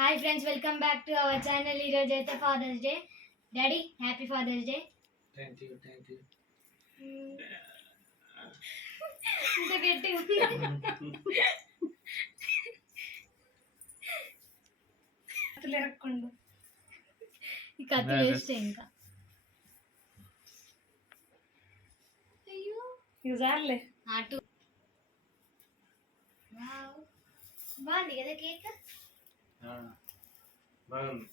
Hi friends, welcome back to our channel. ఈరోజు అయితే Father's day. Daddy happy fathers Day. Thank you ఇంత గట్టిగా కత్తులు ఎరక్కుండా ఈ కత్తి వేస్ట్ ఇంకా. అయ్యో ఇక చాలే. అటు బాగుంది కదా కేక్. బాగుంది.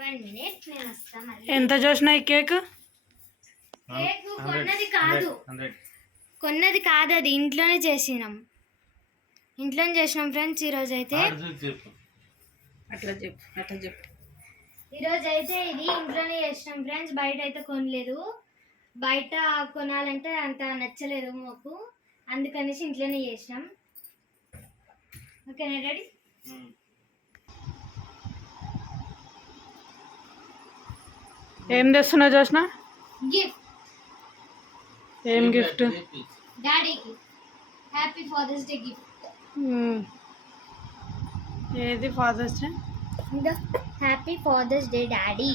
1 minute నేను వస్తా. మళ్ళీ ఎంత చూసినా ఈ కేక్ కేక్ కొన్నది కాదు అది ఇంట్లోనే చేసినాం ఫ్రెండ్స్. ఈరోజు అయితే అట్లా చెప్పు ఈరోజు అయితే ఇది ఇంట్లోనే చేసినాం ఫ్రెండ్స్. బయట అయితే కొనలేదు. బయట కొనాలంటే అంత నచ్చలేదు మాకు, అందుకనేసి ఇంట్లోనే చేసినాం. ఓకేనా డాడీ? ఏం తెస్తున్నావు చూసినా? గిఫ్ట్. ఏం గిఫ్ట్? డాడీకి హ్యాపీ ఫాదర్స్ డే గిఫ్ట్. ఏది father's day? Happy fathers day daddy.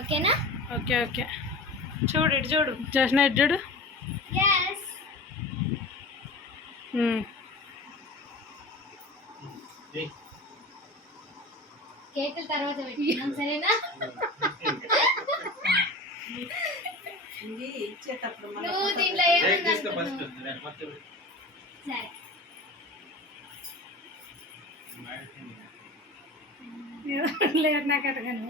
ఓకేనా? Okay okay. చూడు ఇటు చూడు, చూసినా ఇటు చూడు. yes కేకుల తర్వాత పెట్టుకున్నాం, సరేనా? నువ్వు దీంట్లో ఏముంది అనుకున్నావు? సరే లేదు నాకు అడగను.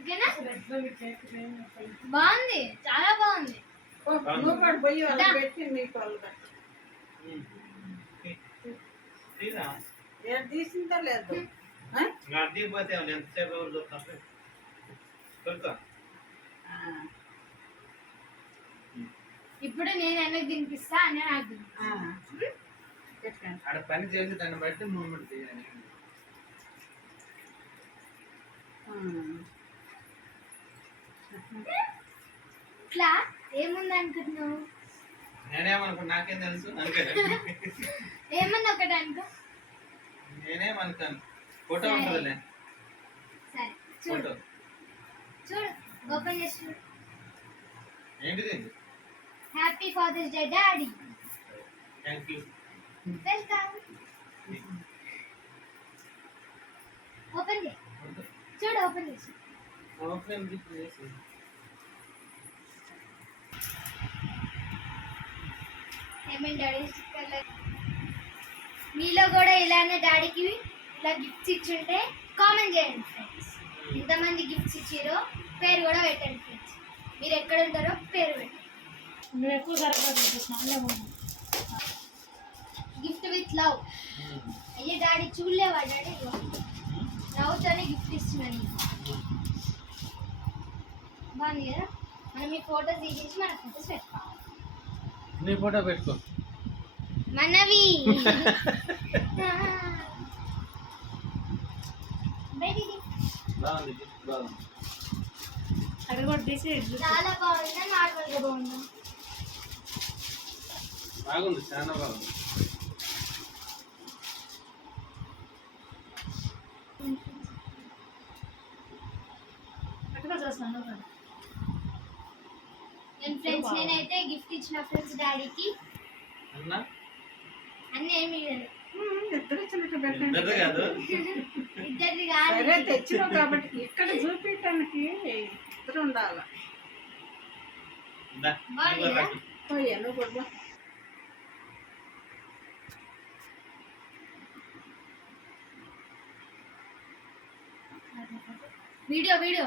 ఓకేనా? బాగుంది, చాలా బాగుంది. తీసిందా లేదు? ఇప్పుడు నేను ఎందుకు తినిపిస్తా అని నాకు అక్కడ పని చేసి దాన్ని బట్టి మూమెంట్ చేయాలి. ఇట్లా ఏముంది అనుకుంటున్నావు? నేనేమనుకున్నా, నాకేం తెలుసు. ఏమన్నా ఒకటి అనుకో. నేనేమనుకోను. ఫోటో ఉంటుందిలే. సరే చూడు చూడు, ఓపెన్ చేసి చూడు. ఏంటిది? Happy fathers day daddy. Thank you. Welcome. Open చేయి చూడు, ఓపెన్ చేసి ఏమేమి డాడీ స్టిక్కర్లు. మీలో కూడా ఇలానే డాడీకి ఇలా గిఫ్ట్స్ ఇచ్చుంటే కామెంట్ చేయండి ఫ్రెండ్స్. ఎంతమంది గిఫ్ట్స్ ఇచ్చారో పేరు కూడా పెట్టండి ఫ్రెండ్స్. మీరు ఎక్కడ ఉంటారో పేరు పెట్టండి. నువ్వు ఎక్కువ సరిపోతుంది. Gift with love. అయ్యే డాడీ చూడలేవా? డాడీ లవ్తోనే గిఫ్ట్ ఇస్తున్నాను. బాగుంది కదా? మనం ఈ ఫోటోస్ తీసేసి మన ఫోటోస్ పెట్టుకోవాలి. నీ ఫోటో పెట్టుకో. మనవి అది కూడా తీసి చాలా బాగుంది. నార్మల్గా బాగుంది. బాగుంది, చాలా బాగుంది. అట్టుగా చూస్తాను. నేను ఫ్రెండ్స్ నేనైతే గిఫ్ట్ ఇచ్చిన ఫ్రెండ్స్ డాడీకి అన్నీ ఏమి ఇద్దరిది కాదు. ఇద్దరిది కాదు, తెచ్చినావు కాబట్టి ఇక్కడ చూపించడానికి ఇద్దరు ఉండాలి. నువ్వు కూడా వీడియో